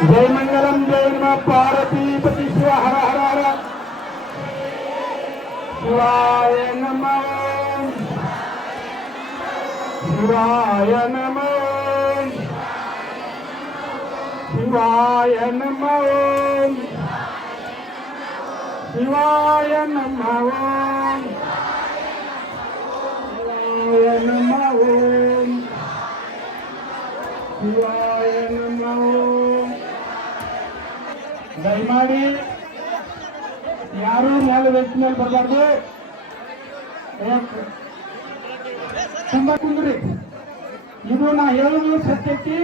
जय मंगलम जय नमः पार्वती पति शिव हर हर हर शिवाय नमः शिवाय नमः शिवाय नमः शिवाय नमः शिवाय नमः शिवाय नमः ದಯಮಾಡಿ ಯಾರು ಮೇಲೆ ವೆಚ್ಚ ಮೇಲೆ ಬರಬಾರ್ದು. ತುಂಬಾ ಕುಂದ್ರಿ. ಇದು ನಾ ಹೇಳೋದು ಸತ್ಯಕ್ಕೆ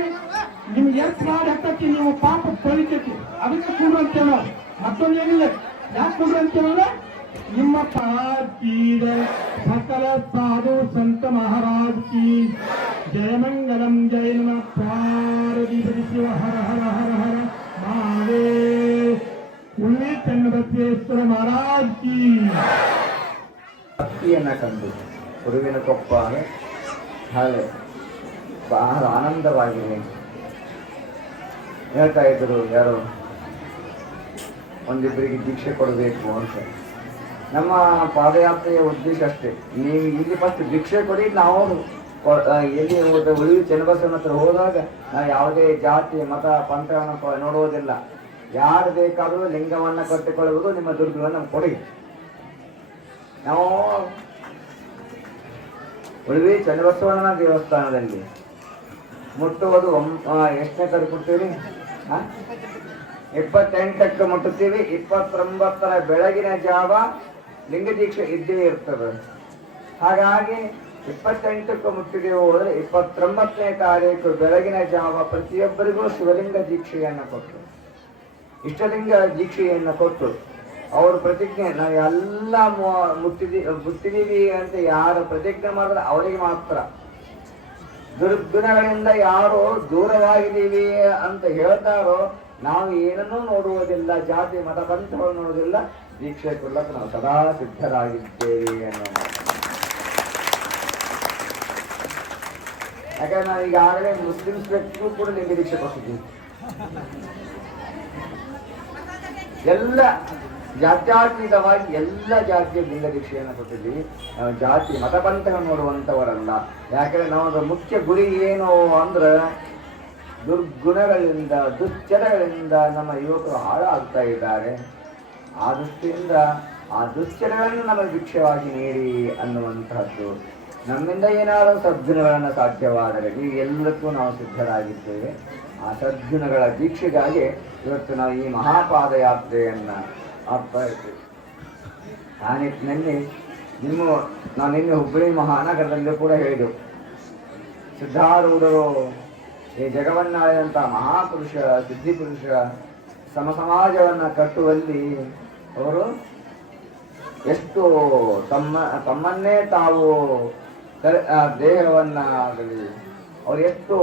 ನಿಮ್ಗೆ ಎಷ್ಟು ಮಾಡಿ ಹಾಕಿ ನೀವು ಪಾಪ ತೊಳಿತೈತಿ ಅದಕ್ಕೆ ಕುಂಡ್ರು ಅಂತೇವ. ಮತ್ತೊಂದು ಏನಿಲ್ಲ. ಯಾಕೆ ಕುಂಡ್ರು ಅಂತೇವಲ್ಲ ನಿಮ್ಮ ಪಾದ ಕಿ ಸಕಲ ಸಾಧು ಸಂತ ಮಹಾರಾಜ್ ಕಿ ಜಯ ಮಂಗಲಂ ಜಯ ನಮಃ ಪಾರ್ವತಿ ಶಿವ ಹರ ಹರ ಹರ ಹರ महादेव उन्नी चन्नबसवेश्वर महाराज की ಭಕ್ತಿಯನ್ನ ಕಂಡು ಗುರುವಿನ ಕೊಪ್ಪ ಹಾಗೆ ಬಹಳ ಆನಂದವಾಗಿದೆ. ಹೇಳ್ತಾ ಇದ್ರು ಯಾರು ಒಂದಿಬ್ಬರಿಗೆ ದೀಕ್ಷೆ ಕೊಡಬೇಕು ಅಂತ. ನಮ್ಮ ಪಾದಯಾತ್ರೆಯ ಉದ್ದೇಶ ಅಷ್ಟೇ. ನೀವು ಇಲ್ಲಿ ಫಸ್ಟ್ ಭಿಕ್ಷೆ ಕೊಡಿ. ನಾವು ಎಲ್ಲಿ ಉಳಿದು ಚನ್ನಬಸವನ ಹತ್ರ ಹೋದಾಗ ನಾವು ಯಾವುದೇ ಜಾತಿ ಮತ ಪಂಥವನ್ನು ನೋಡುವುದಿಲ್ಲ. ಯಾರು ಬೇಕಾದರೂ ಲಿಂಗವನ್ನ ಕಟ್ಟಿಕೊಳ್ಳುವುದು, ನಿಮ್ಮ ದುರ್ಗವನ್ನು ಕೊಡಿ. ನಾವು ಉಳಿವಿ ಚನ್ನಬಸವಣ್ಣನ ದೇವಸ್ಥಾನದಲ್ಲಿ ಮುಟ್ಟುವುದು ಎಷ್ಟನೇ ತಾರೀಕು ಮುಟ್ತೀವಿ? 28ಕ್ಕೆ ಮುಟ್ಟುತ್ತೀವಿ. 29ರ ಬೆಳಗಿನ ಜಾವ ಲಿಂಗ ದೀಕ್ಷೆ ಇದ್ದೇ ಇರ್ತದೆ. ಹಾಗಾಗಿ 28ಕ್ಕೆ ಮುಟ್ಟಿದೆವು ಹೋದರೆ 29ನೇ ತಾರೀಕು ಬೆಳಗಿನ ಜಾವ ಪ್ರತಿಯೊಬ್ಬರಿಗೂ ಶಿವಲಿಂಗ ದೀಕ್ಷೆಯನ್ನು ಕೊಟ್ಟು, ಇಷ್ಟಲಿಂಗ ದೀಕ್ಷೆಯನ್ನು ಕೊಟ್ಟು ಅವರು ಪ್ರತಿಜ್ಞೆ ನಾವು ಎಲ್ಲ ಮುಟ್ಟಿದೀವಿ ಅಂತ ಯಾರು ಪ್ರತಿಜ್ಞೆ ಮಾಡಿದ್ರೆ ಅವರಿಗೆ ಮಾತ್ರ. ದುರ್ಗುಣಗಳಿಂದ ಯಾರು ದೂರವಾಗಿದ್ದೀವಿ ಅಂತ ಹೇಳ್ತಾರೋ ನಾವು ಏನನ್ನೂ ನೋಡುವುದಿಲ್ಲ, ಜಾತಿ ಮತ ಪಂಥಗಳು ನೋಡುವುದಿಲ್ಲ, ದೀಕ್ಷೆ ಕೊಡಕ್ಕೆ ನಾವು ಸದಾ ಸಿದ್ಧರಾಗಿದ್ದೇವೆ ಅನ್ನೋ. ಯಾಕಂದ್ರೆ ನಾವು ಈಗಾಗಲೇ ಮುಸ್ಲಿಮ್ಸ್ ವ್ಯಕ್ತಿಗೂ ಕೂಡ ಲಿಂಗ ದೀಕ್ಷೆ ಕೊಟ್ಟಿದ್ದೀವಿ. ಎಲ್ಲ ಜಾತ್ಯಾತೀತವಾಗಿ ಎಲ್ಲ ಜಾತಿಯ ಲಿಂಗ ದೀಕ್ಷೆಯನ್ನು ಕೊಟ್ಟಿದ್ದೀವಿ. ನಾವು ಜಾತಿ ಮತಪಂಥ ನೋಡುವಂಥವರಲ್ಲ. ಯಾಕಂದ್ರೆ ನಾವು ಮುಖ್ಯ ಗುರಿ ಏನು ಅಂದ್ರೆ ದುರ್ಗುಣಗಳಿಂದ ದುಶ್ಚರಗಳಿಂದ ನಮ್ಮ ಯುವಕರು ಹಾಳಾಗ್ತಾ ಇದ್ದಾರೆ. ಆ ದೃಷ್ಟಿಯಿಂದ ಆ ದುಶ್ಚರಗಳನ್ನು ನಮಗೆ ಭಿಕ್ಷವಾಗಿ ನೀಡಿ ಅನ್ನುವಂತಹದ್ದು. ನಮ್ಮಿಂದ ಏನಾದರೂ ಸದ್ಗುಣಗಳನ್ನು ಸಾಧ್ಯವಾದರೆ ಈ ಎಲ್ಲಕ್ಕೂ ನಾವು ಸಿದ್ಧರಾಗಿದ್ದೇವೆ. ಆ ಸದ್ಗುಣಗಳ ದೀಕ್ಷೆಗಾಗಿ ಇವತ್ತು ನಾವು ಈ ಮಹಾಪಾದಯಾತ್ರೆಯನ್ನು ಆಗ್ತಾ ಇದ್ದೇವೆ. ಆ ನಿಟ್ಟಿನಲ್ಲಿ ನಾವು ನಿನ್ನೆ ಹುಬ್ಬಳ್ಳಿ ಮಹಾನಗರದಲ್ಲೂ ಕೂಡ ಹೇಳಿದೆವು. ಸಿದ್ಧಾರೂಢರು ಈ ಜಗವನ್ನಾಳಿದಂಥ ಮಹಾಪುರುಷ ಸಿದ್ಧಿಪುರುಷ ಸಮಾಜವನ್ನು ಕಟ್ಟುವಲ್ಲಿ ಅವರು ಎಷ್ಟು ತಮ್ಮನ್ನೇ ತಾವು ದೇಹವನ್ನಾಗಲಿ ಅವ್ರು ಎಷ್ಟು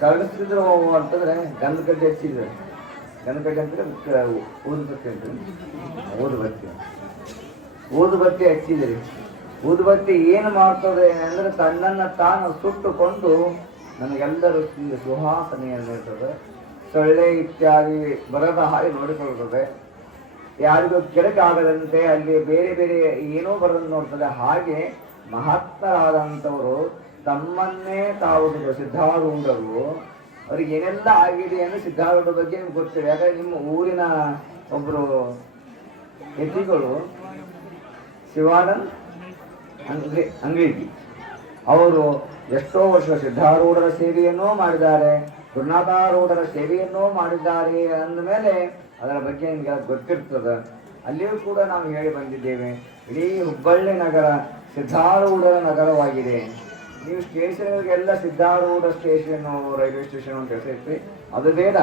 ಕರಗಿಸಿದ್ರು ಅಂತಂದ್ರೆ ಗಂಧಕಡ್ಡಿ ಹಚ್ಚಿದ್ರು. ಗಂಧಕಡ್ಡಿ ಅಂತಂದ್ರೆ ಊದುಬತ್ತಿ ಅಂತ ಊದುಬತ್ತಿ ಹಚ್ಚಿದ್ರಿ. ಊದುಬತ್ತಿ ಏನು ಮಾಡ್ತದೆ ಅಂದ್ರೆ ತನ್ನನ್ನು ತಾನು ಸುಟ್ಟುಕೊಂಡು ನಮಗೆಲ್ಲರೂ ಸುವಾಸನೆಯನ್ನು ನೀಡ್ತದೆ. ಸೊಳ್ಳೆ ಇತ್ಯಾದಿ ಬರದ ಹಾಗೆ ನೋಡಿಕೊಳ್ಳುತ್ತದೆ. ಯಾರಿಗೂ ಕೆಳಕಾಗದಂತೆ ಅಲ್ಲಿ ಬೇರೆ ಬೇರೆ ಏನೋ ಬರೋದನ್ನು ನೋಡ್ತದೆ. ಹಾಗೆ ಮಹಾತ್ಮರಾದಂಥವರು ತಮ್ಮನ್ನೇ ತಾವು ಸಿದ್ಧಾರೂಢರು ಅವ್ರಿಗೆ ಏನೆಲ್ಲ ಆಗಿದೆ ಅಂದ್ರೆ ಸಿದ್ಧಾರೂಢ ಬಗ್ಗೆ ನಿಮ್ಗೆ ಗೊತ್ತಿದೆ. ಯಾಕಂದ್ರೆ ನಿಮ್ಮ ಊರಿನ ಒಬ್ಬರು ಯತಿಗಳು ಶಿವಾನಂದ್ ಅಂಗ್ರಿಗಿ ಅವರು ಎಷ್ಟೋ ವರ್ಷ ಸಿದ್ಧಾರೂಢರ ಸೇವೆಯನ್ನೂ ಮಾಡಿದ್ದಾರೆ, ಗುರುನಾಥಾರೂಢರ ಸೇವೆಯನ್ನೂ ಮಾಡಿದ್ದಾರೆ ಅಂದಮೇಲೆ ಅದರ ಬಗ್ಗೆ ನಿಮಗೆ ಗೊತ್ತಿರ್ತದೆ. ಅಲ್ಲಿಯೂ ಕೂಡ ನಾವು ಹೇಳಿ ಬಂದಿದ್ದೇವೆ. ಇಡೀ ಹುಬ್ಬಳ್ಳಿ ನಗರ ಸಿದ್ಧಾರೂಢರ ನಗರವಾಗಿದೆ. ನೀವು ಸ್ಟೇಷನ್ಗಳಿಗೆಲ್ಲ ಸಿದ್ಧಾರೂಢ ಸ್ಟೇಷನ್ ರೈಲ್ವೆ ಸ್ಟೇಷನ್ ಅಂತ ಹೇಳ್ತಿರ್ತೀವಿ. ಅದು ಬೇಡ,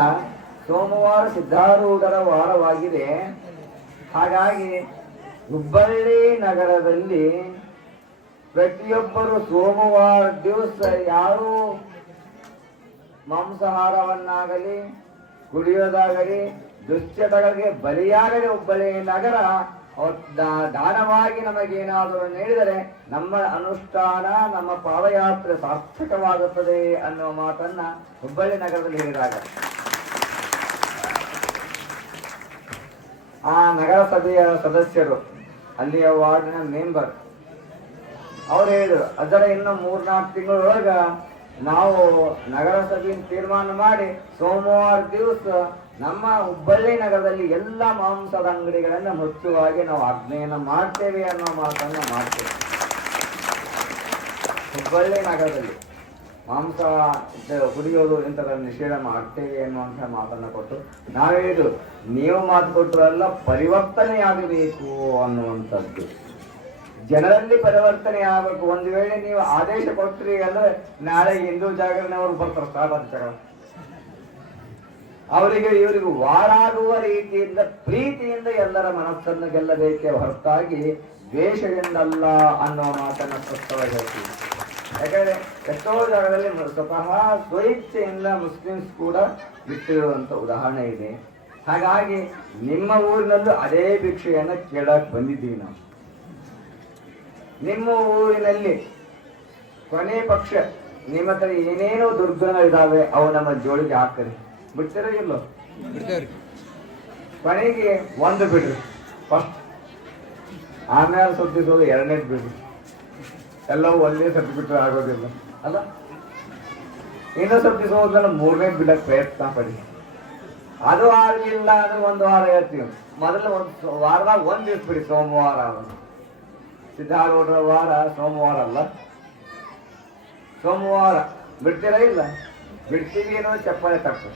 ಸೋಮವಾರ ಸಿದ್ಧಾರೂಢರ ವಾರವಾಗಿದೆ. ಹಾಗಾಗಿ ಹುಬ್ಬಳ್ಳಿ ನಗರದಲ್ಲಿ ಪ್ರತಿಯೊಬ್ಬರು ಸೋಮವಾರ ದಿವಸ ಯಾರು ಮಾಂಸಾಹಾರವನ್ನಾಗಲಿ ಕುಡಿಯೋದಾಗಲಿ ದುಶ್ಚಟಗಳಿಗೆ ಬಲಿಯಾಗಲಿ ಹುಬ್ಬಳ್ಳಿ ನಗರ ದಾನವಾಗಿ ನಮಗೇನಾದರೂ ನೀಡಿದರೆ ನಮ್ಮ ಅನುಷ್ಠಾನ ನಮ್ಮ ಪಾದಯಾತ್ರೆ ಸಾರ್ಥಕವಾಗುತ್ತದೆ ಅನ್ನುವ ಮಾತನ್ನ ಹುಬ್ಬಳ್ಳಿ ನಗರದಲ್ಲಿ ಹೇಳಿದಾಗ ಆ ನಗರಸಭೆಯ ಸದಸ್ಯರು, ಅಲ್ಲಿಯ ವಾರ್ಡಿನ ಮೆಂಬರ್ ಅವ್ರು ಹೇಳಿದ್ರು, ಅದರ ಇನ್ನು 3-4 ತಿಂಗಳೊಳಗ ನಾವು ನಗರಸಭೆಯನ್ನು ತೀರ್ಮಾನ ಮಾಡಿ ಸೋಮವಾರ ದಿವಸ ನಮ್ಮ ಹುಬ್ಬಳ್ಳಿ ನಗರದಲ್ಲಿ ಎಲ್ಲ ಮಾಂಸದ ಅಂಗಡಿಗಳನ್ನ ಮುಚ್ಚುವಾಗಿ ನಾವು ಆಜ್ಞೆಯನ್ನು ಮಾಡ್ತೇವೆ ಅನ್ನೋ ಮಾತನ್ನ ಮಾಡ್ತೇವೆ. ಹುಬ್ಬಳ್ಳಿ ನಗರದಲ್ಲಿ ಮಾಂಸ ಕುಡಿಯೋದು ಇಂಥದ ನಿಷೇಧ ಮಾಡ್ತೇವೆ ಅನ್ನುವಂಥ ಮಾತನ್ನ ಕೊಟ್ಟು ನಾವೇನು ನೀವು ಮಾತು ಕೊಟ್ಟರೆಲ್ಲ ಪರಿವರ್ತನೆಯಾಗಬೇಕು ಅನ್ನುವಂಥದ್ದು. ಜನರಲ್ಲಿ ಪರಿವರ್ತನೆ ಆಗಬೇಕು. ಒಂದು ವೇಳೆ ನೀವು ಆದೇಶ ಕೊಡ್ತೀರಿ ಅಂದ್ರೆ ನಾಳೆ ಹಿಂದೂ ಜಾಗರಣೆಯವರು ಬರ್ತಾರೆ ಸ್ಟಾರ್ಟ್ ಅವರಿಗೆ ಇವರಿಗೂ ವಾರಾಗುವ ರೀತಿಯಿಂದ ಪ್ರೀತಿಯಿಂದ ಎಲ್ಲರ ಮನಸ್ಸನ್ನು ಗೆಲ್ಲಬೇಕೇ ಹೊರತಾಗಿ ದ್ವೇಷದಿಂದಲ್ಲ ಅನ್ನೋ ಮಾತನ್ನ ಸ್ಪಷ್ಟವಾಗಿ ಹೇಳ್ತೀವಿ. ಯಾಕಂದ್ರೆ ಎಷ್ಟೋ ಜಾಗದಲ್ಲಿ ಸ್ವತಃ ಸ್ವಇಚ್ಛೆಯಿಂದ ಮುಸ್ಲಿಮ್ಸ್ ಕೂಡ ಬಿಟ್ಟಿರುವಂತ ಉದಾಹರಣೆ ಇದೆ. ಹಾಗಾಗಿ ನಿಮ್ಮ ಊರಿನಲ್ಲೂ ಅದೇ ಭಿಕ್ಷೆಯನ್ನ ಕೇಳಕ್ ಬಂದಿದ್ದೀವಿ ನಾವು. ನಿಮ್ಮ ಊರಿನಲ್ಲಿ ಕೊನೆ ಪಕ್ಷ ನಿಮ್ಮ ಹತ್ರ ಏನೇನೋ ದುರ್ಗುಣಗಳಿದಾವೆ ಅವು ನಮ್ಮ ಜೋಳಿಗೆ ಹಾಕರಿ, ಬಿಡ್ತೀರೋ ಇಲ್ಲೋ? ಕೊನೆಗೆ ಒಂದು ಬಿಡ್ರಿ ಫಸ್ಟ್, ಆಮೇಲೆ ಸುತ್ತಿಸೋದು 2ನೇದು ಬಿಡ್ರಿ. ಎಲ್ಲವೂ ಒಂದೇ ಸರ್ಟಿಫಿಕೇಟ್ ಆಗೋದಿಲ್ಲ ಅಲ್ಲ. ಇನ್ನೂ ಸುತ್ತಿಸೋದ್ಮೇಲೆ 3ನೇದು ಬಿಡಕ್ಕೆ ಪ್ರಯತ್ನ ಪಡಿ. ಅದು ಆಗಲಿಲ್ಲ ಅಂದ್ರೆ 1 ವಾರ ಹೇಳ್ತೀವಿ. ಮೊದಲು ಒಂದು ವಾರದಾಗ 1 ದಿವಸ ಬಿಡಿ, ಸೋಮವಾರ. ಸಿದ್ಧಾರೂಢರ ವಾರ ಸೋಮವಾರ ಅಲ್ಲ, ಸೋಮವಾರ ಬಿಡ್ತೀರಾ ಇಲ್ಲ? ಬಿಡ್ತೀವಿ ಏನೋ ಚಪ್ಪಾಳೆ ತಪ್ಪು.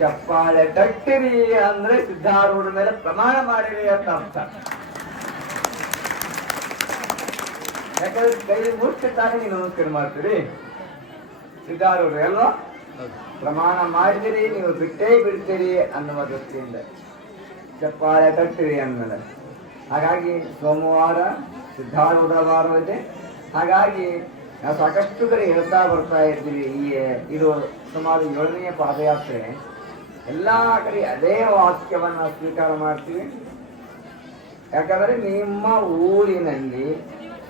ಚಪ್ಪಾಳೆ ತಟ್ಟಿರಿ ಅಂದ್ರೆ ಸಿದ್ಧಾರೂಢ ಮೇಲೆ ಪ್ರಮಾಣ ಮಾಡಿರಿ ಅಂತ ಅರ್ಥ. ಯಾಕಂದ್ರೆ ಕೈ ಮುಟ್ಟಿ ತಾನೇ ನೀವು ನಮಸ್ಕಾರ ಮಾಡ್ತೀರಿ. ಸಿದ್ಧಾರೂಢ ಅಲ್ವಾ? ಪ್ರಮಾಣ ಮಾಡಿದಿರಿ, ನೀವು ಬಿಟ್ಟೇ ಬಿಡ್ತೀರಿ ಅನ್ನುವ ದೃಷ್ಟಿಯಿಂದ ಚಪ್ಪಾಳೆ ತಟ್ಟಿರಿ ಅಂದ್ಮೇಲೆ. ಹಾಗಾಗಿ ಸೋಮವಾರ ಸಿದ್ಧಾರೂಢ ವಾರ ಇದೆ. ಹಾಗಾಗಿ ನಾವು ಸಾಕಷ್ಟು ಕಡೆ ಹೇಳ್ತಾ ಬರ್ತಾ ಇದ್ದೀವಿ. ಇದು ಸುಮಾರು 7ನೇ ಪಾದಯಾತ್ರೆ. ಎಲ್ಲಾ ಕಡೆ ಅದೇ ವಾಕ್ಯವನ್ನ ಸ್ವೀಕಾರ ಮಾಡ್ತೀವಿ. ಯಾಕಂದ್ರೆ ನಿಮ್ಮ ಊರಿನಲ್ಲಿ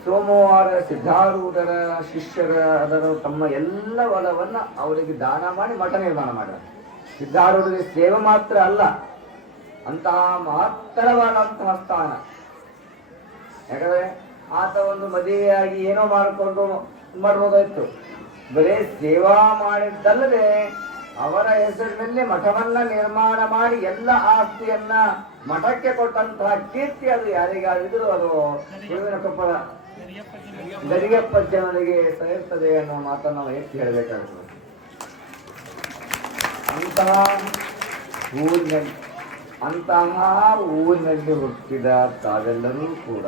ಸೋಮವಾರ ಸಿದ್ಧಾರೂಢರ ಶಿಷ್ಯರ ಅದರ ತಮ್ಮ ಎಲ್ಲ ಒಲವನ್ನ ಅವರಿಗೆ ದಾನ ಮಾಡಿ ಮಠ ನಿರ್ಮಾಣ ಮಾಡ್ಯಾರ. ಸಿದ್ಧಾರೂಢರಿಗೆ ಸೇವೆ ಮಾತ್ರ ಅಲ್ಲ, ಅಂತಹ ಮಹತ್ತರವಾದಂತಹ ಸ್ಥಾನ. ಯಾಕಂದ್ರೆ ಆತ ಒಂದು ಮದುವೆಯಾಗಿ ಏನೋ ಮಾಡಿಕೊಂಡು ಮಾಡ್ಬೋದಾಯ್ತು. ಬರೇ ಸೇವಾ ಮಾಡಿದ್ದಲ್ಲದೆ ಅವರ ಹೆಸರಿನಲ್ಲಿ ಮಠವನ್ನ ನಿರ್ಮಾಣ ಮಾಡಿ ಎಲ್ಲ ಆಸ್ತಿಯನ್ನ ಮಠಕ್ಕೆ ಕೊಟ್ಟಂತಹ ಕೀರ್ತಿ ಅದು ಯಾರಿಗಾಗಿದ್ರು ಅದು ಕೊಪ್ಪಳ ಗರಿಯಪ್ಪ ಜನರಿಗೆ ಸಹಿರ್ತದೆ ಅನ್ನೋ ಮಾತನ್ನು ನಾವು ಎತ್ತಿ ಹೇಳಬೇಕಾಗ್ತದೆ. ಅಂತಹ ಊರಿನಲ್ಲಿ ಹುಟ್ಟಿದ ತಾವೆಲ್ಲರೂ ಕೂಡ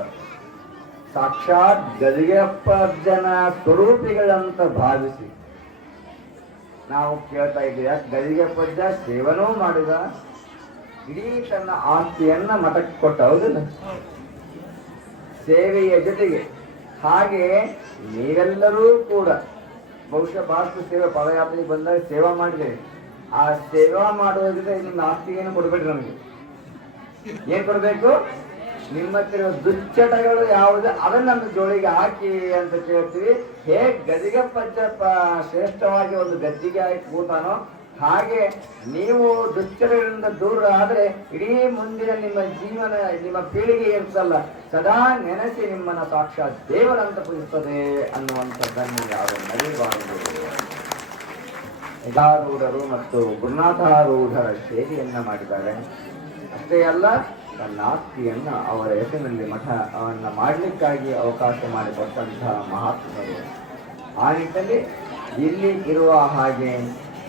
ಸಾಕ್ಷಾತ್ ಗರಿಯಪ್ಪ ಜನ ಸ್ವರೂಪಿಗಳಂತ ಭಾವಿಸಿ ನಾವು ಕೇಳ್ತಾ ಇದ್ದೀವಿ. ಗರಿಯಪ್ಪಜ್ಜ ಸೇವನೂ ಮಾಡಿದ, ಇಡೀ ತನ್ನ ಆಸ್ತಿಯನ್ನ ಮಠಕ್ಕೆ ಕೊಟ್ಟ, ಹೌದಿಲ್ಲ? ಸೇವೆಯ ಜೊತೆಗೆ ಹಾಗೆ ನೀವೆಲ್ಲರೂ ಕೂಡ ಬಹುಶಃ ಬಹಳಷ್ಟು ಸೇವೆ ಪಾದಯಾತ್ರೆಗೆ ಬಂದಾಗ ಸೇವಾ ಮಾಡಿದೆ. ಆ ಸೇವಾ ಮಾಡುವುದರಿಂದ ನಿಮ್ಮ ಆಸ್ತಿ ಏನು ಕೊಡ್ಬೇಡ್ರಿ. ನಮಗೆ ಏನ್ ಕೊಡ್ಬೇಕು? ನಿಮ್ಮ ಹತ್ತಿರ ದುಶ್ಚಟಗಳು ಯಾವುದು ಅದನ್ನ ನಮ್ಮ ಜೋಳಿಗೆ ಹಾಕಿ ಅಂತ ಕೇಳ್ತೀವಿ. ಹೇಗೆ ಗದಿಗೆಪ್ಪಜ್ಜಪ್ಪ ಶ್ರೇಷ್ಠವಾಗಿ ಒಂದು ಗದ್ದಿಗೆ ಹಾಕಿ ಕೂತಾನೋ ಹಾಗೆ ನೀವು ದುಶ್ಚಟಗಳಿಂದ ದೂರ ಆದ್ರೆ ಇಡೀ ಮುಂದಿನ ನಿಮ್ಮ ಜೀವನ, ನಿಮ್ಮ ಪೀಳಿಗೆ ಇರ್ತಲ್ಲ, ಸದಾ ನೆನೆಸಿ ನಿಮ್ಮನ್ನ ಸಾಕ್ಷಾತ್ ದೇವರಂತ ಪೂಜಿಸ್ತದೆ ಅನ್ನುವಂಥದ್ದನ್ನು ಯಾರು ಮರೆಯಬಾರದು. ಸಿದ್ಧಾರೂಢರು ಮತ್ತು ಗುರುನಾಥಾರೂಢರ ಸೇವೆಯನ್ನ ಮಾಡಿದ್ದಾರೆ. ಅಷ್ಟೇ ಅಲ್ಲ, ತನ್ನ ಆಸ್ತಿಯನ್ನ ಅವರ ಹೆಸರಿನಲ್ಲಿ ಮಠವನ್ನ ಮಾಡಲಿಕ್ಕಾಗಿ ಅವಕಾಶ ಮಾಡಿಕೊಟ್ಟಂತಹ ಮಹಾತ್ಮರು. ಆ ನಿಟ್ಟಿನಲ್ಲಿ ಇಲ್ಲಿ ಇರುವ ಹಾಗೆ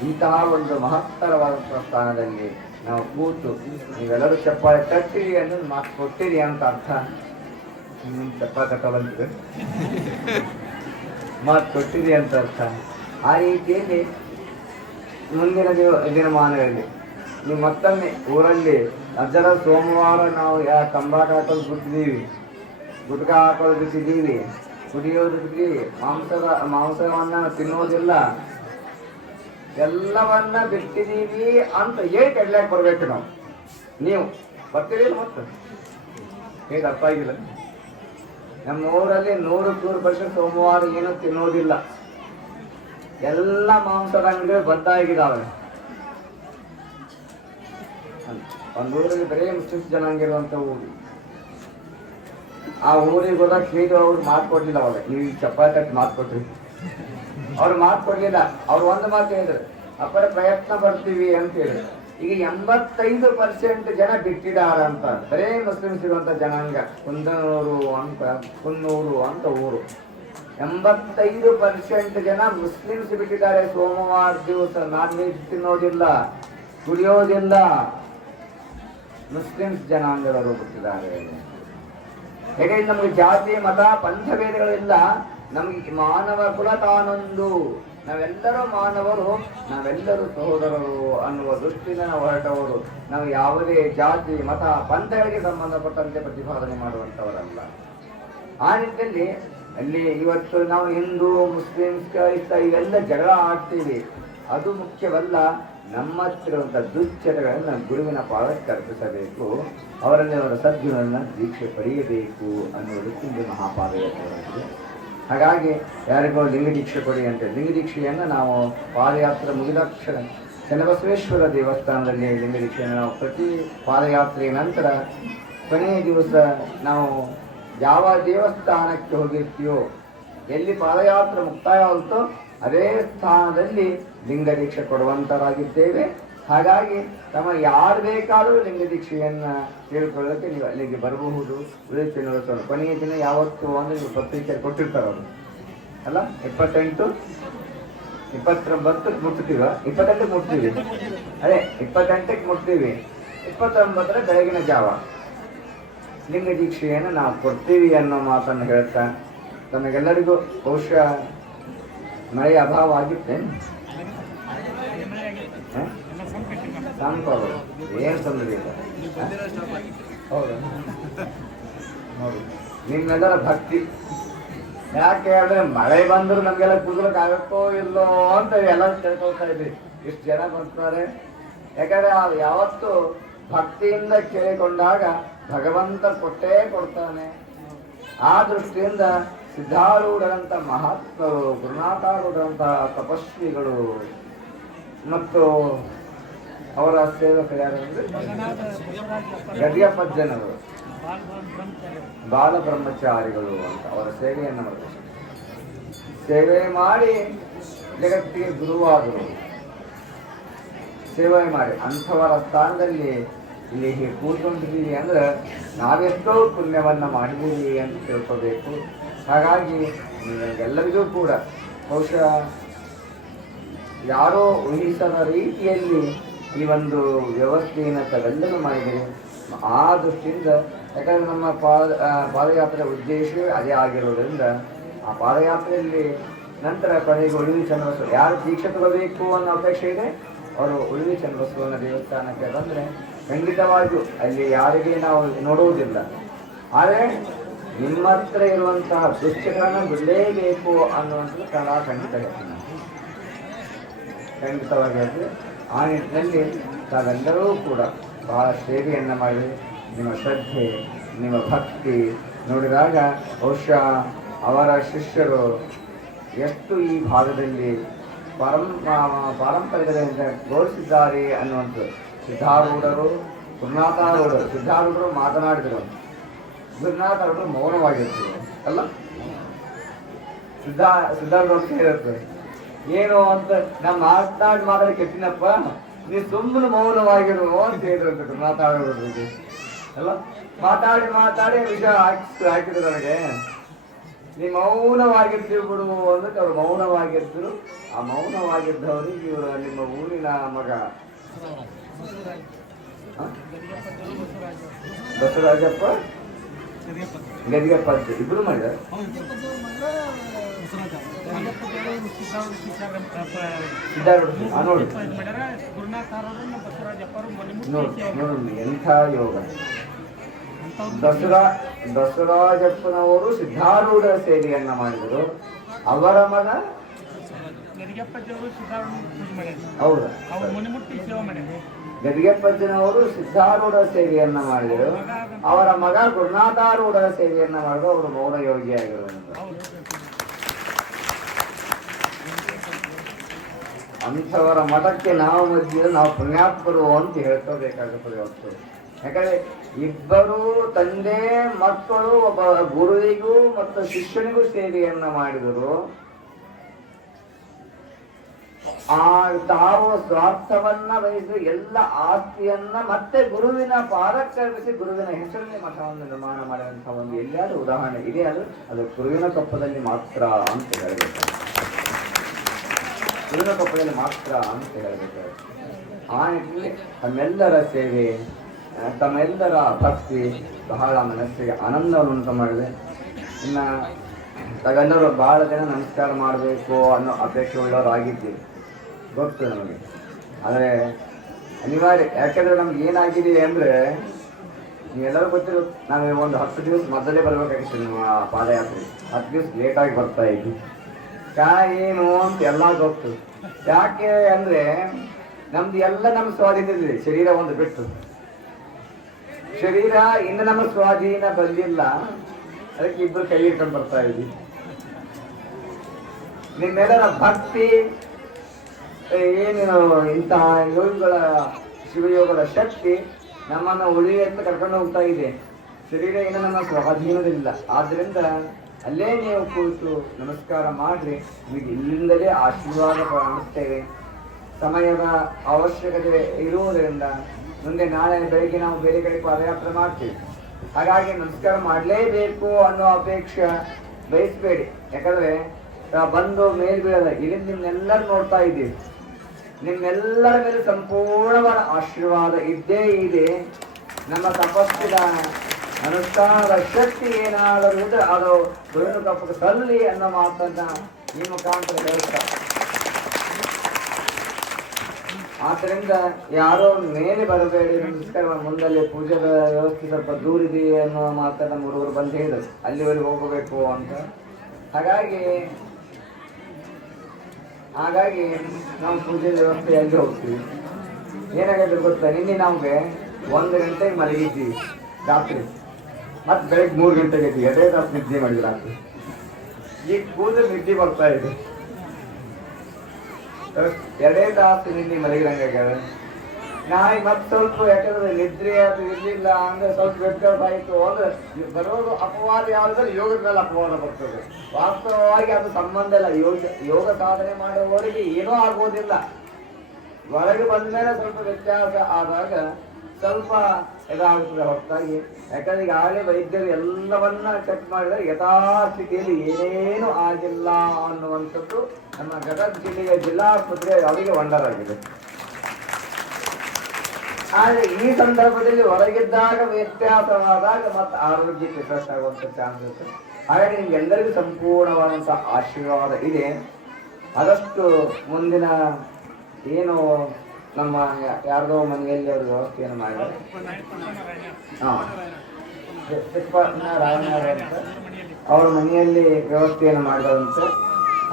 ಇಂತಹ ಒಂದು ಮಹತ್ತರವಾದಂತಹ ಸ್ಥಾನದಲ್ಲಿ ನಾವು ಕೂತು ನೀವೆಲ್ಲರೂ ಚಪ್ಪಾಳೆ ತಟ್ಟಿರಿ ಅನ್ನೋದು ಮಾತು ಕೊಟ್ಟಿರಿ ಅಂತ ಅರ್ಥ. ಚಪ್ಪಾಳೆ ತಟ್ಟಬಂತಿದೆ, ಮಾತು ಕೊಟ್ಟಿರಿ ಅಂತ ಅರ್ಥ. ಆ ರೀತಿಯಲ್ಲಿ ಮುಂದಿನ ದಿನಮಾನಗಳಲ್ಲಿ ನೀವು ಮತ್ತೊಮ್ಮೆ ಊರಲ್ಲಿ ಅಜ್ಜರ ಸೋಮವಾರ ನಾವು ತಂಬಾಕು ಹಾಕೋದು ಬಿಟ್ಟಿದ್ದೀವಿ, ಗುಟ್ಕಾ ಹಾಕೋದು ಬಿಟ್ಟಿದ್ದೀವಿ, ಕುಡಿಯೋದು ಬಿಟ್ಟಿದ್ದೀವಿ, ಮಾಂಸವನ್ನ ತಿನ್ನೋದಿಲ್ಲ, ಎಲ್ಲವನ್ನ ಬಿಟ್ಟಿದೀವಿ ಅಂತ ಹೇಳಿ ಕಡ್ಲಾಕ್ ಬರ್ಬೇಕು ನಾವು. ನೀವು ಬರ್ತೀರಿ ಮತ್ತೆ ಹೇಗೆ ಅರ್ಥ ಆಗಿಲ್ಲ. ನಮ್ಮ ಊರಲ್ಲಿ 100% ಸೋಮವಾರ ಏನೂ ತಿನ್ನೋದಿಲ್ಲ. ಎಲ್ಲ ಮಾಂಸದ ಅಂಗಡಿಗಳು ಬದ್ದಾಗಿದ್ದಾವೆ. ಒಂದು ಊರಲ್ಲಿ ಬರೀ ಮುಸ್ಲಿಮ್ಸ್ ಜನಾಂಗ ಇರುವಂತ ಊರು. ಆ ಊರಿಗೆ ಹೋದಾಗ ಕೇಳಿದ್ರು, ಅವ್ರು ಮಾತು ಕೊಡ್ಲಿಲ್ಲ. ಅವಾಗ ನೀವು ಚಪಾತಿ ತಟ್ಟು ಮಾತು ಕೊಟ್ರಿ, ಅವ್ರು ಮಾತು ಕೊಡ್ಲಿಲ್ಲ. ಅವ್ರು ಒಂದು ಮಾತು ಹೇಳಿದ್ರು, ಅಪ್ಪರ ಪ್ರಯತ್ನ ಬರ್ತೀವಿ ಅಂತ ಹೇಳಿದ್ರು. ಈಗ 85% ಜನ ಬಿಟ್ಟಿದಾರಂತ. ಬರೇ ಮುಸ್ಲಿಮ್ಸ್ ಇರುವಂತ ಜನಾಂಗ ಕುನ್ನೂರು ಅಂತ ಊರು. 85% ಜನ ಮುಸ್ಲಿಮ್ಸ್ ಬಿಟ್ಟಿದ್ದಾರೆ. ಸೋಮವಾರ ದಿವಸ ನಾನ್ ವೆಜ್ ತಿನ್ನೋದಿಲ್ಲ, ಕುಡಿಯೋದಿಲ್ಲ. ಮುಸ್ಲಿಮ್ಸ್ ಜನಾಂಗದವರು ಬಿಟ್ಟಿದ್ದಾರೆ. ಹೇಗೆ ನಮಗೆ ಜಾತಿ ಮತ ಪಂಚಭೇದಗಳಿಲ್ಲ. ನಮಗೆ ಮಾನವ ಕುಲ ತಾನೊಂದು, ನಾವೆಲ್ಲರೂ ಮಾನವರು, ನಾವೆಲ್ಲರೂ ಸಹೋದರರು ಅನ್ನುವ ದೃಷ್ಟಿಯಿಂದ ನಾವು ಹೊರಟವರು. ನಾವು ಯಾವುದೇ ಜಾತಿ ಮತ ಪಂಥಗಳಿಗೆ ಸಂಬಂಧಪಟ್ಟಂತೆ ಪ್ರತಿಪಾದನೆ ಮಾಡುವಂತವರಲ್ಲ. ಆ ನಿಟ್ಟಿನಲ್ಲಿ ಅಲ್ಲಿ ಇವತ್ತು ನಾವು ಹಿಂದೂ ಮುಸ್ಲಿಮ್ಸ್ ಕ್ರೈಸ್ತ ಇವೆಲ್ಲ ಜಗಳ ಆಡ್ತೀವಿ. ಅದು ಮುಖ್ಯವಲ್ಲ. ನಮ್ಮ ಹತ್ತಿರುವಂಥ ದುಶ್ಚಟಗಳನ್ನು ಗುರುವಿನ ಪಾದಕ್ಕೆ ಅರ್ಪಿಸಬೇಕು. ಅವರಲ್ಲಿ ಅವರ ಸದ್ಗುಣವನ್ನು ದೀಕ್ಷೆ ಪಡೆಯಬೇಕು ಅನ್ನುವುದಕ್ಕೆ ಒಂದು ಮಹಾಪಾದಯಾತ್ರೆ. ಹಾಗಾಗಿ ಯಾರಿಗೋ ಲಿಂಗ ದೀಕ್ಷೆ ಕೊಡಿ ಅಂತ ಲಿಂಗ ದೀಕ್ಷೆಯನ್ನು ನಾವು ಪಾದಯಾತ್ರೆ ಮುಗಿದಾಕ್ಷಣ ಚನ್ನಬಸವೇಶ್ವರ ದೇವಸ್ಥಾನದಲ್ಲಿ ಲಿಂಗ ದೀಕ್ಷೆಯನ್ನು ನಾವು ಪ್ರತಿ ಪಾದಯಾತ್ರೆಯ ನಂತರ ಕೊನೆಯ ದಿವಸ ನಾವು ಯಾವ ದೇವಸ್ಥಾನಕ್ಕೆ ಹೋಗಿರ್ತೀಯೋ, ಎಲ್ಲಿ ಪಾದಯಾತ್ರೆ ಮುಕ್ತಾಯ ಆಗುತ್ತೋ ಅದೇ ಸ್ಥಾನದಲ್ಲಿ ಲಿಂಗ ದೀಕ್ಷೆ ಕೊಡುವಂತರಾಗಿದ್ದೇವೆ. ಹಾಗಾಗಿ ತಮ್ಮ ಯಾರು ಬೇಕಾದರೂ ಲಿಂಗ ದೀಕ್ಷೆಯನ್ನು ತಿಳ್ಕೊಳ್ಳೋಕ್ಕೆ ನೀವು ಅಲ್ಲಿಗೆ ಬರಬಹುದು. ಉಳಿದ ಕೊನೆಯ ದಿನ ಯಾವತ್ತು ಅಂದರೆ ನೀವು ಪತ್ರಿಕೆ ಕೊಟ್ಟಿರ್ತಾರೆ ಅವರು ಅಲ್ಲ. 28, 29 ಮುಟ್ತೀವ, 28ಕ್ಕೆ ಮುಟ್ತೀವಿ. ಅದೇ 28ಕ್ಕೆ ಮುಟ್ತೀವಿ. 29ರ ಬೆಳಗಿನ ಜಾವ ಲಿಂಗ ದೀಕ್ಷೆಯನ್ನು ನಾವು ಕೊಡ್ತೀವಿ ಅನ್ನೋ ಮಾತನ್ನು ಹೇಳ್ತಾ, ತಮಗೆಲ್ಲರಿಗೂ ಬಹುಶಃ ಮಳೆಯ ಅಭಾವ ಆಗಿತ್ತೆ. ಏನು ತೊಂದರೆ ಇಲ್ಲ. ಹೌದು, ನಿಮ್ಮೆಲ್ಲರ ಭಕ್ತಿ ಯಾಕೆ ಹೇಳಿದ್ರೆ ಮಳೆ ಬಂದ್ರು ನಮ್ಗೆಲ್ಲ ಕುದುರಕ್ ಆಗತ್ತೋ ಇಲ್ಲೋ ಅಂತ ಎಲ್ಲ ತಿಳ್ಕೊಳ್ತಾ ಇದ್ವಿ. ಇಷ್ಟು ಜನ ಬರ್ತಾರೆ. ಯಾಕಂದ್ರೆ ಯಾವತ್ತು ಭಕ್ತಿಯಿಂದ ಕೇಳಿಕೊಂಡಾಗ ಭಗವಂತ ಕೊಟ್ಟೇ ಕೊಡ್ತಾನೆ. ಆ ದೃಷ್ಟಿಯಿಂದ ಸಿದ್ಧಾರೂಢರಂತ ಮಹಾತ್ಮರು, ಗುರುನಾಥಾರೂಢರಂತ ತಪಸ್ವಿಗಳು ಮತ್ತು ಅವರ ಸೇವಕರು ಯಾರಂದ್ರೆ ಗದ್ಯಪಜ್ಜನರು, ಬಾಲ ಬ್ರಹ್ಮಚಾರಿಗಳು ಅಂತ ಅವರ ಸೇವೆಯನ್ನು ಮಾಡಿದ್ರು. ಸೇವೆ ಮಾಡಿ ಜಗತ್ತಿಗೆ ಗುರುವಾದರು. ಸೇವೆ ಮಾಡಿ ಅಂಥವರ ಸ್ಥಾನದಲ್ಲಿ ಇಲ್ಲಿ ಕೂತ್ಕೊಂಡಿದ್ದೀವಿ ಅಂದ್ರೆ ನಾವೆಷ್ಟೋ ಪುಣ್ಯವನ್ನ ಮಾಡಿದ್ದೀವಿ ಅಂತ ತಿಳ್ಕೋಬೇಕು. ಹಾಗಾಗಿ ಎಲ್ಲರಿಗೂ ಕೂಡ ಬಹುಶಃ ಯಾರೋ ಊಹಿಸದ ರೀತಿಯಲ್ಲಿ ಈ ಒಂದು ವ್ಯವಸ್ಥೆಯನ್ನು ತಾವೆಲ್ಲರೂ ಮಾಡಿದರೆ ಆ ದೃಷ್ಟಿಯಿಂದ. ಯಾಕಂದ್ರೆ ನಮ್ಮ ಪಾದಯಾತ್ರೆ ಉದ್ದೇಶವೇ ಅದೇ ಆಗಿರೋದ್ರಿಂದ ಆ ಪಾದಯಾತ್ರೆಯಲ್ಲಿ ನಂತರ ಕೊನೆಗೆ ಉಳಿವಿ ಚನ್ನಬಸವ ಯಾರು ದೀಕ್ಷೆ ತಗೋಬೇಕು ಅನ್ನೋ ಅಪೇಕ್ಷೆ ಇದೆ ಅವರು ಉಳಿವಿ ಚನ್ನಬಸವನ ದೇವಸ್ಥಾನಕ್ಕೆ ಬಂದರೆ ಖಂಡಿತವಾಗಿಯೂ ಅಲ್ಲಿ ಯಾರಿಗೆ ನಾವು ನೋಡುವುದಿಲ್ಲ. ಆದರೆ ನಿಮ್ಮ ಹತ್ರ ಇರುವಂತಹ ದುಶ್ಚಟಗಳನ್ನು ಬಿಡಲೇಬೇಕು ಅನ್ನುವಂಥದ್ದು ಖಂಡಿತ ಹೇಳ್ತೀನಿ, ಖಂಡಿತವಾಗಿ ಹೇಳ್ತೀವಿ. ಆ ನಿಟ್ಟಿನಲ್ಲಿ ತಾವೆಲ್ಲರೂ ಕೂಡ ಬಹಳ ಸೇವೆಯನ್ನು ಮಾಡಿ ನಿಮ್ಮ ಶ್ರದ್ಧೆ, ನಿಮ್ಮ ಭಕ್ತಿ ನೋಡಿದಾಗ ಬಹುಶಃ ಅವರ ಶಿಷ್ಯರು ಎಷ್ಟು ಈ ಭಾಗದಲ್ಲಿ ಪಾರಂಪರಿಕದಿಂದ ಗೌರವಿಸಿದ್ದಾರೆ ಅನ್ನುವಂಥದ್ದು. ಸಿದ್ಧಾರೂಢರು, ಗುರುನಾಥಾರೂಢರು, ಸಿದ್ಧಾರೂಢರು ಮಾತನಾಡಿದರು, ಗುರುನಾಥಾರೂಢರು ಮೌನವಾಗಿರ್ತಾರೆ ಅಲ್ಲ. ಸಿದ್ಧಾರೂಢರು ಹೇಳಿರ್ತಾರೆ ಏನು ಅಂತ ನಾವು ಮಾತಾಡಿ ಕೆಟ್ಟಿನಪ್ಪ, ನೀವು ಸುಮ್ಮನೆ ಮೌನವಾಗಿರು ಅಂತ ಹೇಳಿದ್ರಂತೆ ಗುರುನಾಥಾರೂಢರಿಗೆ ಅಲ್ಲ. ಮಾತಾಡಿ ವಿಷಯ ಹಾಕಿದ್ರು ನನಗೆ, ನೀವು ಮೌನವಾಗಿರ್ತೀವಿ ಬಿಡು ಅಂದ್ರೆ ಅವ್ರು ಮೌನವಾಗಿದ್ರು. ಆ ಮೌನವಾಗಿದ್ದವರಿಗೆ ಇವರು ನಿಮ್ಮ ಊರಿನ ಮಗ ಬಸವರಾಜಪ್ಪ ಗದಿಗೆಪ್ಪ ಇಬ್ರು ಮಾಡಿದ. ನೋಡಿ ನೋಡಿ ಎಂಥ ಯೋಗ. ಬಸವರಾಜಪ್ಪನವರು ಸಿದ್ಧಾರೂಢ ಸೇವೆಯನ್ನ ಮಾಡಿದರು. ಅವರ ಮಗ ಗದಿಗೆಪ್ಪಜ್ಜವರು ಸಿದ್ಧಾರೂಢ ಪೂಜೆ ಮಾಡಿದ್ರು. ಹೌದಾ? ಅವ್ರು ಮುನಿಮುಟ್ಟಿ ಸೇವೆ ಮಾಡಿದ್ರು. ಗದಿಗೆಪ್ಪಜ್ಜನವರು ಸಿದ್ಧಾರೂಢ ಸೇವೆಯನ್ನ ಮಾಡಿದರು. ಅವರ ಮಗ ಗುರುನಾಥಾರೂಢ ಸೇವೆಯನ್ನ ಮಾಡಿದ್ರು. ಅವರು ಮೌನ ಯೋಗಿಯಾಗಿರುವಂತ. ಅಂಥವರ ಮಠಕ್ಕೆ ನಾವು ಮಧ್ಯೆ ನಾವು ಪುಣ್ಯಾತ್ಮರು ಅಂತ ಹೇಳ್ಕೋಬೇಕಾಗುತ್ತದೆ ಹೊತ್ತು. ಯಾಕಂದ್ರೆ ಇಬ್ಬರು ತಂದೆ ಮಕ್ಕಳು ಒಬ್ಬ ಗುರುವಿಗೂ ಮತ್ತು ಶಿಷ್ಯನಿಗೂ ಸೇವೆಯನ್ನ ಮಾಡಿದರು. ತಾವು ಸ್ವಾರ್ಥವನ್ನ ವಹಿಸಿ ಎಲ್ಲ ಆಸ್ತಿಯನ್ನ ಮತ್ತೆ ಗುರುವಿನ ಪಾದಕ್ಕರ್ಪಿಸಿ ಗುರುವಿನ ಹೆಸರಲ್ಲಿ ಮಠವನ್ನು ನಿರ್ಮಾಣ ಮಾಡಿದಂತಹ ಒಂದು ಎಲ್ಲಿಯಾದ್ರೂ ಉದಾಹರಣೆ ಇದೆ, ಅದು ಗುರುವಿನ ಕೊಪ್ಪದಲ್ಲಿ ಮಾತ್ರ ಅಂತ ಹೇಳಬೇಕು. ಗುರುವಿನ ಕೊಪ್ಪದಲ್ಲಿ ಮಾತ್ರ ಅಂತ ಹೇಳಬೇಕು. ಆ ನಿಟ್ಟಿನಲ್ಲಿ ತಮ್ಮೆಲ್ಲರ ಸೇವೆ, ತಮ್ಮೆಲ್ಲರ ಭಕ್ತಿ ಬಹಳ ಮನಸ್ಸಿಗೆ ಆನಂದವನ್ನುಂಟು ಮಾಡಿದೆ. ಇನ್ನ ತಾವೆಲ್ಲರೂ ಬಹಳ ಜನ ನಮಸ್ಕಾರ ಮಾಡಬೇಕು ಅನ್ನೋ ಅಪೇಕ್ಷೆ ಉಳ್ಳವರಾಗಿದ್ದೀವಿ, ಗೊತ್ತು ನಮಗೆ. ಆದರೆ ಅನಿವಾರ್ಯ. ಯಾಕೆಂದ್ರೆ ನಮ್ಗೆ ಏನಾಗಿದೆ ಅಂದ್ರೆ, ನೀವೆಲ್ಲರೂ ಗೊತ್ತಿರೋ, ನಾವು ಒಂದು 10 ದಿವಸ ಮೊದಲೇ ಬರ್ಬೇಕಾಗಿತ್ತು ನಿಮ್ಮ ಪಾದಯಾತ್ರೆ. 10 ದಿವಸ ಲೇಟಾಗಿ ಬರ್ತಾ ಇದ್ವಿ. ಏನು ಅಂತ ಎಲ್ಲ ಗೊತ್ತು. ಯಾಕೆ ಅಂದ್ರೆ ನಮ್ದು ಎಲ್ಲ ನಮ್ಮ ಸ್ವಾಧೀನದಿದೆ, ಶರೀರ ಒಂದು ಬಿಟ್ಟು. ಶರೀರ ಇನ್ನು ನಮ್ಮ ಸ್ವಾಧೀನ ಬಂದಿಲ್ಲ, ಅದಕ್ಕೆ ಇಬ್ಬರು ಕೈ ಇಟ್ಕೊಂಡು ಬರ್ತಾ ಇದ್ವಿ. ನಿಮ್ಮೆಲ್ಲರ ಭಕ್ತಿ ಏನೇನು ಇಂತಹ ಯೋಗಗಳ ಶಿವಯೋಗದ ಶಕ್ತಿ ನಮ್ಮನ್ನು ಉಳಿಯಂತ ಕರ್ಕೊಂಡು ಹೋಗ್ತಾ ಇದೆ. ಶರೀರ ಇನ್ನು ನಮ್ಮ ಸ್ವಾಧೀನದಿಲ್ಲ. ಆದ್ರಿಂದ ಅಲ್ಲೇ ನೀವು ಕೂತು ನಮಸ್ಕಾರ ಮಾಡ್ರಿ, ನಿಮಗೆ ಇಲ್ಲಿಂದಲೇ ಆಶೀರ್ವಾದ ಮಾಡುತ್ತೇವೆ. ಸಮಯದ ಅವಶ್ಯಕತೆ ಇರುವುದರಿಂದ ಮುಂದೆ ನಾಳೆ ಬೆಳಿಗ್ಗೆ ನಾವು ಬೇರೆ ಕಡೆ ಪಾದಯಾತ್ರೆ ಮಾಡ್ತೀವಿ. ಹಾಗಾಗಿ ನಮಸ್ಕಾರ ಮಾಡಲೇಬೇಕು ಅನ್ನೋ ಅಪೇಕ್ಷೆ ಬಯಸಬೇಡಿ. ಯಾಕಂದ್ರೆ ಬಂದು ಮೇಲ್ ಬೀಳದ ಇಲ್ಲಿ ನಿಮ್ನೆಲ್ಲರೂ ನೋಡ್ತಾ ಇದ್ದೀವಿ. ನಿಮ್ಮೆಲ್ಲರ ಮೇಲೆ ಸಂಪೂರ್ಣವಾದ ಆಶೀರ್ವಾದ ಇದ್ದೇ ಇದೆ. ನಮ್ಮ ತಪಸ್ಸಿನ ಅನುಷ್ಠಾನದ ಶಕ್ತಿ ಏನಾದರೂ ಇದ್ರೆ ಅದು ಗುರುವಿನ ಕಪ್ಪಕ್ಕೆ ಸಲ್ಲಿ ಅನ್ನೋ ಮಾತನ್ನ ಈ ಮುಖಾಂತರ ಹೇಳ್ತಾರೆ. ಆದ್ದರಿಂದ ಯಾರೋ ಮೇಲೆ ಬರಬೇಡಿ, ನಮಸ್ಕಾರ ಮುಂದಲ್ಲಿ ಪೂಜೆದ ವ್ಯವಸ್ಥೆ ಸ್ವಲ್ಪ ದೂರ ಇದೆ ಅನ್ನೋ ಮಾತನ್ನ ನಮ್ಮ ಹುಡುಗರು ಬಂದು ಹೇಳಿದ್ರು, ಅಲ್ಲಿವರೆಗೆ ಹೋಗಬೇಕು ಅಂತ. ಹಾಗಾಗಿ ನಾವು ಪೂಜೆ ವ್ಯವಸ್ಥೆಯಲ್ಲಿ ಹೋಗ್ತೀವಿ. ಏನಾಗಿದೆ ಗೊತ್ತಾ, ನಿನ್ನೆ ನಮ್ಗೆ 1 ಗಂಟೆಗೆ ಮಲಗಿದ್ದೀವಿ ರಾತ್ರಿ, ಮತ್ತೆ ಬೆಳಗ್ಗೆ 3 ಗಂಟೆಗೆ ಇದ್ದೀವಿ. 2 ತಾಸು ನಿದ್ದೆ ಮಾಡಿದ್ವಿ ರಾತ್ರಿ. ಈಗ ಕೂದಲು ನಿದ್ದೆ ಬರ್ತಾ ಇದೆ. 2 ತಾಸು ನಿನ್ನೆ ಮಲಗಿರಂಗಾಗ್ಯಾರ. ನಾಳೆ ಮತ್ತೆ ಸ್ವಲ್ಪ, ಯಾಕಂದ್ರೆ ನಿದ್ರೆ ಅದು ಇರ್ಲಿಲ್ಲ ಅಂದ್ರೆ ಸ್ವಲ್ಪ ವ್ಯತ್ಯಾಸ ಆಯಿತು ಅಂದ್ರೆ ಬರೋದು ಅಪವಾದ ಯಾವ್ದಾದ್ರೆ ಯೋಗದ ಮೇಲೆ ಅಪವಾದ ಬರ್ತದೆ. ವಾಸ್ತವವಾಗಿ ಅದು ಸಂಬಂಧ ಇಲ್ಲ. ಯೋಗ ಸಾಧನೆ ಮಾಡುವವರಿಗೆ ಏನೂ ಆಗೋದಿಲ್ಲ. ಹೊರಗೆ ಬಂದ ಮೇಲೆ ಸ್ವಲ್ಪ ವ್ಯತ್ಯಾಸ ಆದಾಗ ಸ್ವಲ್ಪ ಇದಾಗುತ್ತದೆ ಹೊರತಾಗಿ. ಯಾಕಂದ್ರೆ ಈಗಾಗಲೇ ವೈದ್ಯರು ಎಲ್ಲವನ್ನ ಚೆಕ್ ಮಾಡಿದರೆ ಯಥಾಸ್ಥಿತಿಯಲ್ಲಿ ಏನೇನು ಆಗಿಲ್ಲ ಅನ್ನುವಂಥದ್ದು ನಮ್ಮ ಗದಗ ಜಿಲ್ಲೆಯ ಜಿಲ್ಲಾಸ್ಪತ್ರೆ ಅವರಿಗೆ ವಂಡರ್ ಆಗಿದೆ. ಆದ್ರೆ ಈ ಸಂದರ್ಭದಲ್ಲಿ ಹೊರಗಿದ್ದಾಗ ವ್ಯತ್ಯಾಸವಾದಾಗ ಮತ್ತೆ ಆರೋಗ್ಯಕ್ಕೆ ಎಫೆಕ್ಟ್ ಆಗುವಂತ ಚಾನ್ಸಸ್. ಹಾಗಾಗಿ ನಿಮ್ಗೆಲ್ಲರಿಗೂ ಸಂಪೂರ್ಣವಾದಂತ ಆಶೀರ್ವಾದ ಇದೆ. ಆದಷ್ಟು ಮುಂದಿನ ಏನು ನಮ್ಮ ಯಾರ್ದೋ ಮನೆಯಲ್ಲಿ ಅವ್ರ ವ್ಯವಸ್ಥೆಯನ್ನು ಮಾಡಿದ್ದಾರೆ. ಅವ್ರ ಮನೆಯಲ್ಲಿ ವ್ಯವಸ್ಥೆಯನ್ನು ಮಾಡಿದಂತೆ.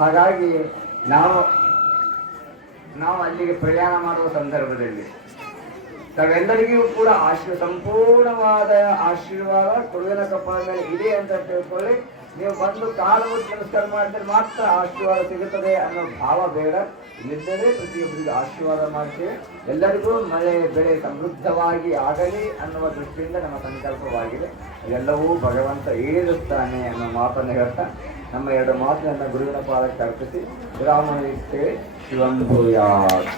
ಹಾಗಾಗಿ ನಾವು ಅಲ್ಲಿಗೆ ಪ್ರಯಾಣ ಮಾಡುವ ಸಂದರ್ಭದಲ್ಲಿ ತಾವೆಲ್ಲರಿಗೂ ಕೂಡ ಸಂಪೂರ್ಣವಾದ ಆಶೀರ್ವಾದ ಗುರುವಿನ ಕಪ್ಪಳ ಮೇಲೆ ಇದೆ ಅಂತ ತಿಳ್ಕೊಳ್ಳಿ. ನೀವು ಬಂದು ಕಾಲು ಮುಚ್ಚಿ ನಮಸ್ಕಾರ ಮಾಡಿದ್ರೆ ಮಾತ್ರ ಆಶೀರ್ವಾದ ಸಿಗುತ್ತದೆ ಅನ್ನೋ ಭಾವ ಬೇಡ. ಇಲ್ಲಿದ್ದರೆ ಪ್ರತಿಯೊಬ್ಬರಿಗೂ ಆಶೀರ್ವಾದ ಮಾಡ್ತೇವೆ. ಎಲ್ಲರಿಗೂ ಮಳೆ ಬೆಳೆ ಸಮೃದ್ಧವಾಗಿ ಆಗಲಿ ಅನ್ನುವ ದೃಷ್ಟಿಯಿಂದ ನಮ್ಮ ಸಂಕಲ್ಪವಾಗಿದೆ. ಎಲ್ಲವೂ ಭಗವಂತ ಈಡೇರಿಸ್ತಾನೆ ಅನ್ನೋ ಮಾತನ್ನು ಹೇಳ್ತಾ ನಮ್ಮ 2 ಮಾತುಗಳನ್ನು ಗುರುವಿನ ಪಾದಕ್ಕೆ ಅರ್ಪಿಸಿ ವಿರಾಮ ನೀಡುತ್ತೇವೆ. ಶಿವಂಭೂಯಾತ್.